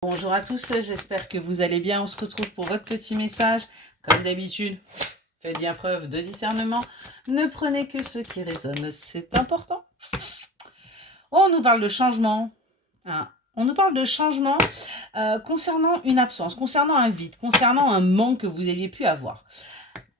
Bonjour à tous, j'espère que vous allez bien. On se retrouve pour votre petit message. Comme d'habitude, faites bien preuve de discernement. Ne prenez que ce qui résonne, c'est important. On nous parle de changement. On nous parle de changement concernant une absence, concernant un vide, concernant un manque que vous aviez pu avoir.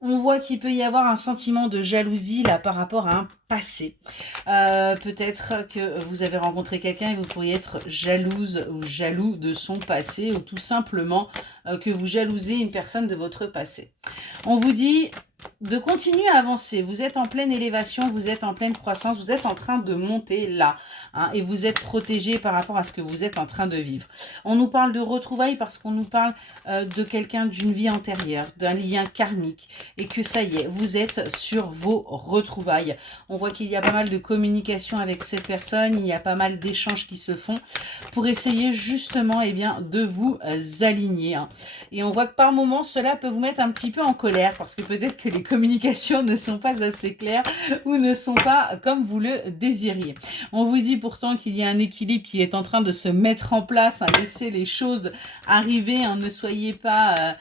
On voit qu'il peut y avoir un sentiment de jalousie là par rapport à un passé. Peut-être que vous avez rencontré quelqu'un et vous pourriez être jalouse ou jaloux de son passé ou tout simplement que vous jalousez une personne de votre passé. On vous dit de continuer à avancer. Vous êtes en pleine élévation, vous êtes en pleine croissance, vous êtes en train de monter là. Et vous êtes protégé par rapport à ce que vous êtes en train de vivre. On nous parle de retrouvailles parce qu'on nous parle de quelqu'un d'une vie antérieure, d'un lien karmique. Et que ça y est, vous êtes sur vos retrouvailles. On voit qu'il y a pas mal de communication avec cette personne, il y a pas mal d'échanges qui se font pour essayer justement de vous aligner. Et on voit que par moments, cela peut vous mettre un petit peu en colère parce que peut-être que les communications ne sont pas assez claires ou ne sont pas comme vous le désiriez. On vous dit pourtant qu'il y a un équilibre qui est en train de se mettre en place, laissez les choses arriver, ne soyez pas...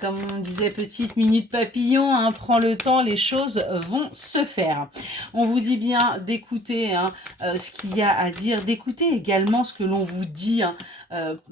comme on disait, petite minute papillon, prends le temps, les choses vont se faire. On vous dit bien d'écouter ce qu'il y a à dire, d'écouter également ce que l'on vous dit,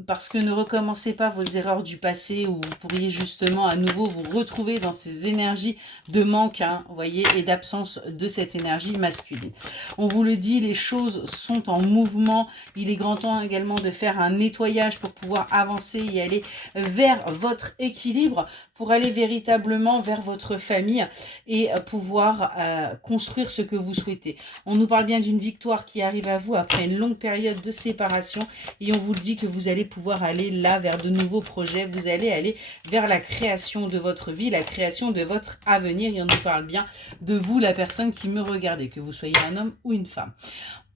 parce que ne recommencez pas vos erreurs du passé où vous pourriez justement à nouveau vous retrouver dans ces énergies de manque, vous voyez, et d'absence de cette énergie masculine. On vous le dit, les choses sont en mouvement, il est grand temps également de faire un nettoyage pour pouvoir avancer et aller vers votre équilibre, pour aller véritablement vers votre famille et pouvoir construire ce que vous souhaitez. On nous parle bien d'une victoire qui arrive à vous après une longue période de séparation et on vous dit que vous allez pouvoir aller là vers de nouveaux projets, vous allez aller vers la création de votre vie, la création de votre avenir et on nous parle bien de vous, la personne qui me regardez, que vous soyez un homme ou une femme.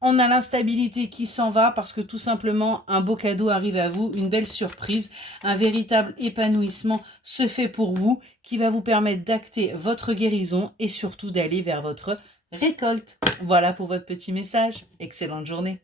On a l'instabilité qui s'en va parce que tout simplement un beau cadeau arrive à vous, une belle surprise, un véritable épanouissement se fait pour vous qui va vous permettre d'acter votre guérison et surtout d'aller vers votre récolte. Voilà pour votre petit message. Excellente journée.